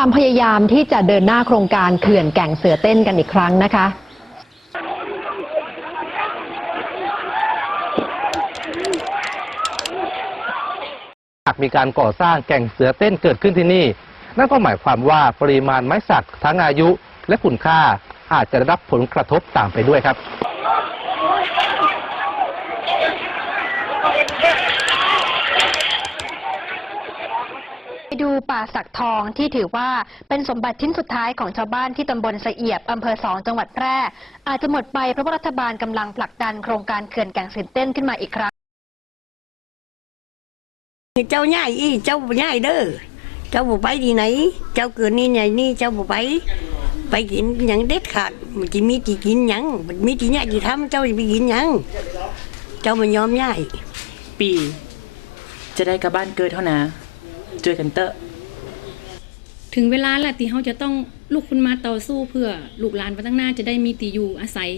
ความพยายามที่จะเดินหน้าโครงการเขื่อนแก่งเสือเต้นกันอีกครั้งนะคะ หากมีการก่อสร้างแก่งเสือเต้นเกิดขึ้นที่นี่ นั่นก็หมายความว่าปริมาณไม้สักทั้งอายุและคุณค่าอาจจะได้รับผลกระทบตามไปด้วยครับ ไป ดูป่าสักทองที่ถือว่าเป็นสมบัติชิ้นสุดท้ายของชาวบ้านที่ตำบลสะเอียบอำเภอสองจังหวัดแพร่ อาจจะหมดไปเพราะว่ารัฐบาลกำลังผลักดันโครงการเขื่อนแก่งสินเต้นขึ้นมาอีกครั้ง เจ้าย่ายอีเจ้าบ่ย่ายเด้อเจ้าบ่ไปที่ไหน เจ้าเกิดนี่ไหนนี่เจ้าบ่ไปไปกินหยังเด็ดขาดมันจะมีที่กินหยังมันมีที่ย่ายที่ทำเจ้าจะไปกินหยังเจ้ามันยอมย่ายปี จะได้กลับบ้านเกิดเท่านะ ช่วยกันเตอะถึงเวลาแล้วที่เขาจะต้องลุกขึ้นมาต่อสู้เพื่อลูกหลานวันตั้างหน้าจะได้มีตีอยู่อาศัย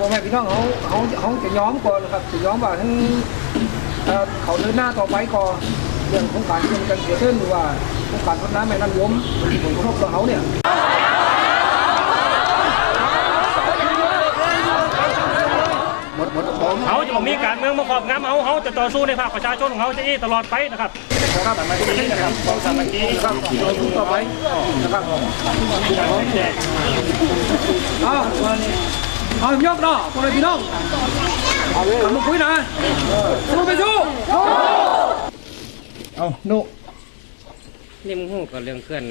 พ่อแม่พี่น้องเขาเขาเขาจะย้อมก่อนนะครับจะย้อมว่าให้เอ่อเขาเดินหน้าต่อไปก่อนเรื่องของการเงินกันเสียเส้นหรือว่าของการพัฒนาแม่น้ำยมผลกระทบต่อเขาเนี่ยเขาจะมีการเมืองมาครอบงำเขาเขาจะต่อสู้ในภาคประชาชนของเขาจะอี้ตลอดไปนะครับครับมันเป็นะครับสามัคคีครับต่อสู้ต่อไปนะครับเอา เอายกเนาะพ่อแม่พี่น้องเอาเลยมาคุยนะสู้ไปสู้เอานุนี่มึงหูกับเรื่องเพื่อน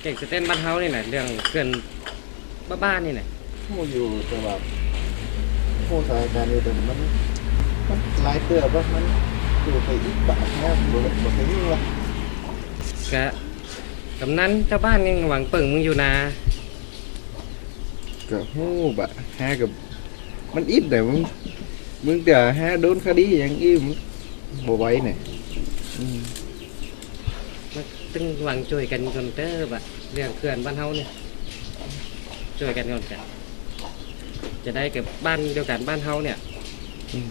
เก่งสเต้นบ้านเฮานี่แหละเรื่องเพื่อนบ้านๆนี่แหละผู้อยู่แต่ว่าผู้สถานการณ์อยู่แต่มันมันหลายเตือว่ามันอยู่ไปอีกบาทนะบ่บ่เคยยิ่งละกะกำนันเจ้าบ้านยังหวังเปิ่งมึงอยู่นะ ก็ฮู้บะฮากับ มันอิดแต่มึงมึงแต่ฮาโดนคดีอย่างอีมันบ่ไหวเนี่ยมันตึงหวังช่วยกันจนเตอร์บะเรื่องเพื่อนบ้านเฮาเนี่ยช่วยกันก่อนกันจะได้เก็บบ้านเดียวกันบ้านเฮาเนี่ย อืม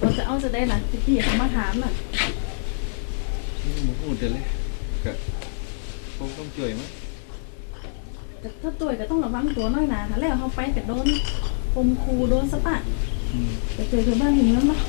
เราจะเอาจะ ได้นะพี่เขามาถามน่ะบ่ฮู้แต่เลยก็คงต้องช่วยมั้ยแต่ถ้าตัวก็ต้องระวังตัวหน้อยนะถ้าแล้วเขาไปแต่โดนคมคูโดนสะปะอืมแต่เจอเธอบ้านเห็นแล้วมั้ย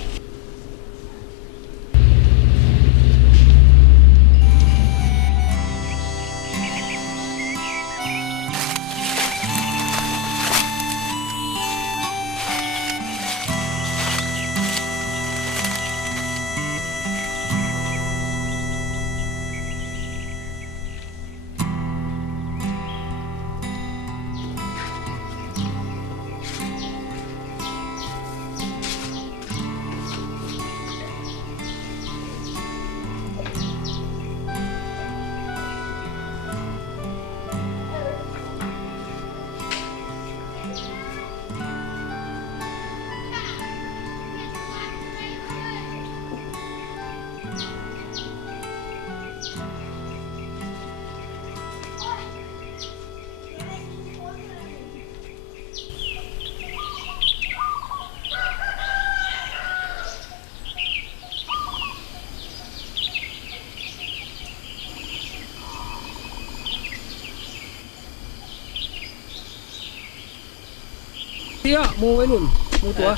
ตี้ยหมูไว้หนุ่นหมูตัว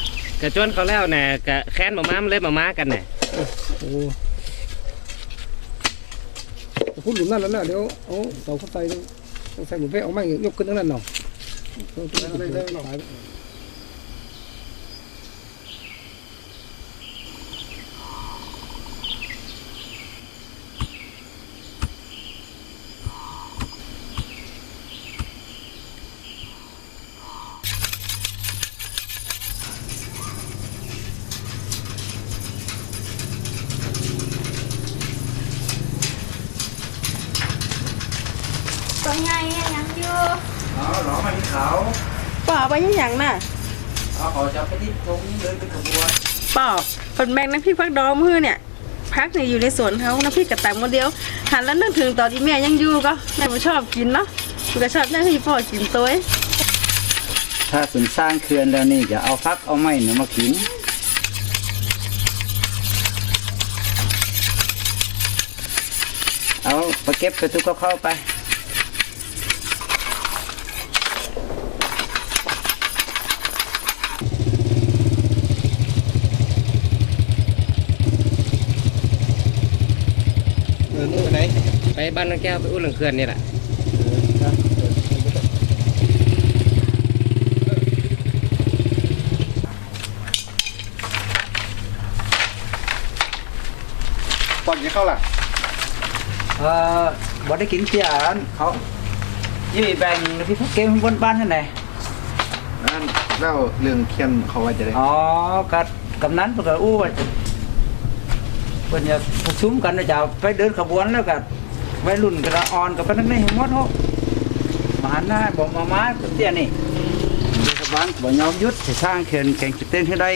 กระจวนเขาแล้วน่ะกะแค้นมาม้ามเลยมาม้ากันน่ะโอ้พูดหลุมนั่นแล้วนะเดี๋ยวเอาเสาเข้าไปต้องใส่หมุนเพเอาไม้ยกขึ้นทั้งนั้นเนาะได้ได้ได้ ตัวใหญ่ยังอยู่ อ๋อ หรอมันขาป่าไปยังยังน่ะเอาขอจับไปที่ตรงนี้เลยเป็นขบวนป่าผลแบงน้ำพริกพักดองมือเนี่ยพักเนี่ยอยู่ในสวนเขาน้ำพริกกระแตงโมเดียวหันแล้วนึกถึงตอนที่แม่ยังอยู่ก็แม่ก็ชอบกินเนาะกูก็ชอบนั่งให้พ่อกินตัวเองถ้าเป็นสร้างเขื่อนแล้วนี่จะเอาพักเอาไม้เนี่ยมากินเอาไปเก็บไปทุกเข้าไป ออนู่นไปไหนไปบ้านน้องแก้วไปอุ้นหลังเขื่อนนี่แหละปอนจะเข้าล่ะเออบ่ได้กินเสียอันเขายี่แบ่งที่พักเก็บบนบ้านนั่นแหละนั่นเล่าเรื่องเคียนเขาว่าจะได้อ๋อกัดกำนันเพิ่นก็อู้ว่าจะ เพิ่นจะประชุมกันนะจะเอาไปเดินขบวนแล้วก็วัยรุ่นกระออนกับพนักงานเห่งวัดเฮามาหันหน้าบอกมามาเตี้ยนี่เทศบาลบ่ยอมหยุดสิสร้างเขื่อนแก่งสิเต้นให้ได้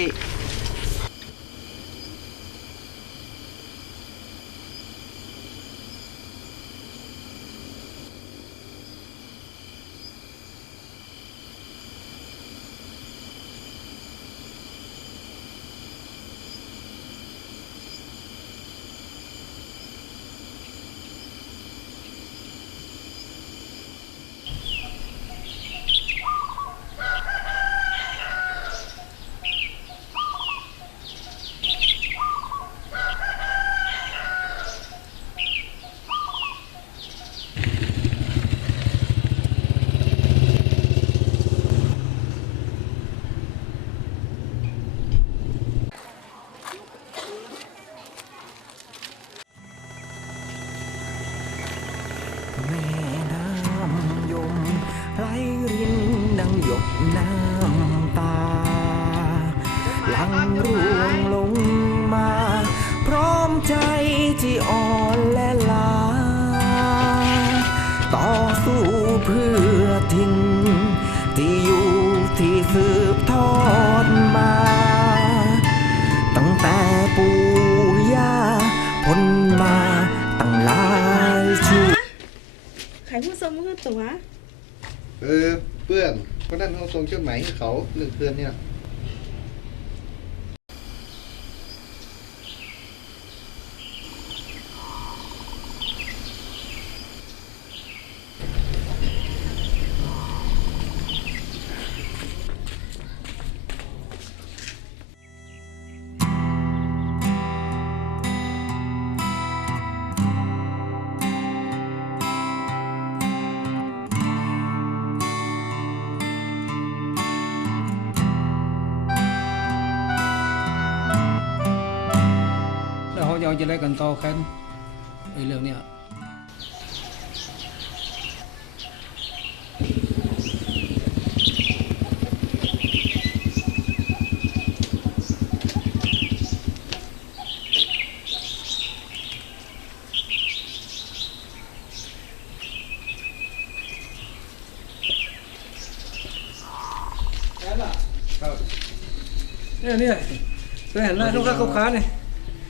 เพื่อทิ้งที่อยู่ที่สืบทอดมา ตั้งแต่ปู่ย่าพ้นมาตั้งหลายชั่วใครพูดสมมือตัว เออเพื่อนเพราะนั้นเขาส่งจดหมายให้เขาเรื่องเพื่อนเนี่ย เขาจะเอาจะได้กันต่อแค่นไอ้เรื่องเนี้ยเนี่ยเนี่ยเคยเห็นหน้าลูกค้าลูกค้าเนี่ย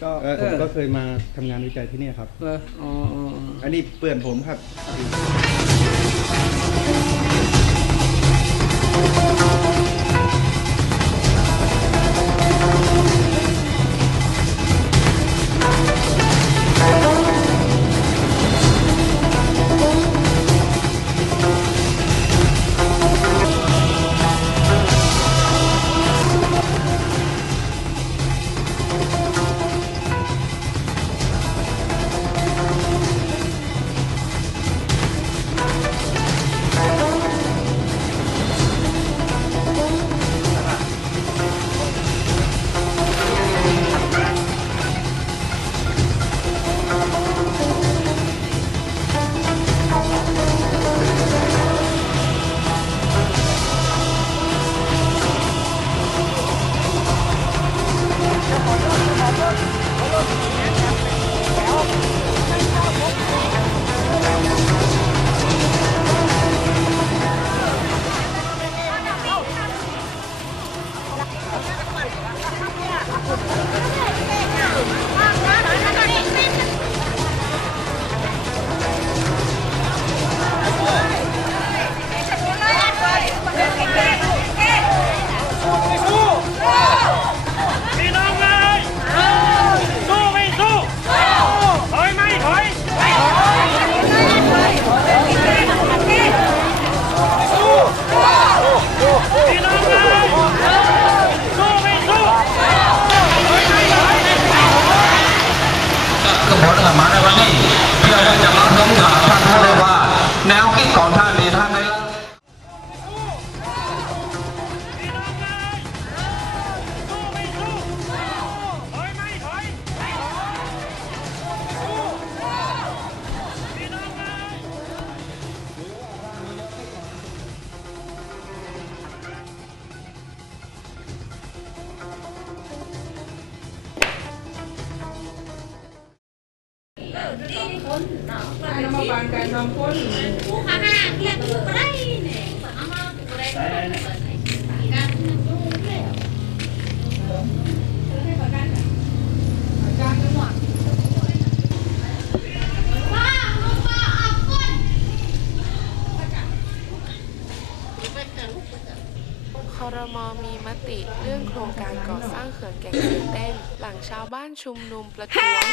ก็ผมก็เคยมาทำงานวิจัยที่นี่ครับ เอออ๋ออ๋ออ๋ออันนี้เปื่อนผมครับ ติเรื่องโครงการก่อสร้างเขื่อนแก่งเสือเต้น หลังชาวบ้านชุมนุมประท้วง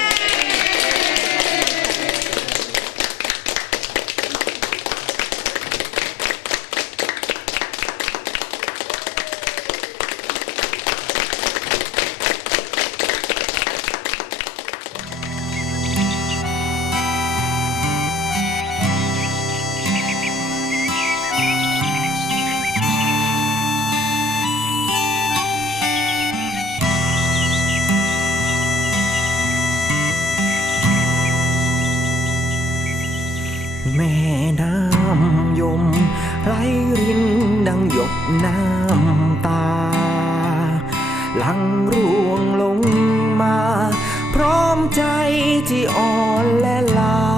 ลรินดังหยดน้ำตา หลังร่วงลงมา พร้อมใจที่อ่อนและลา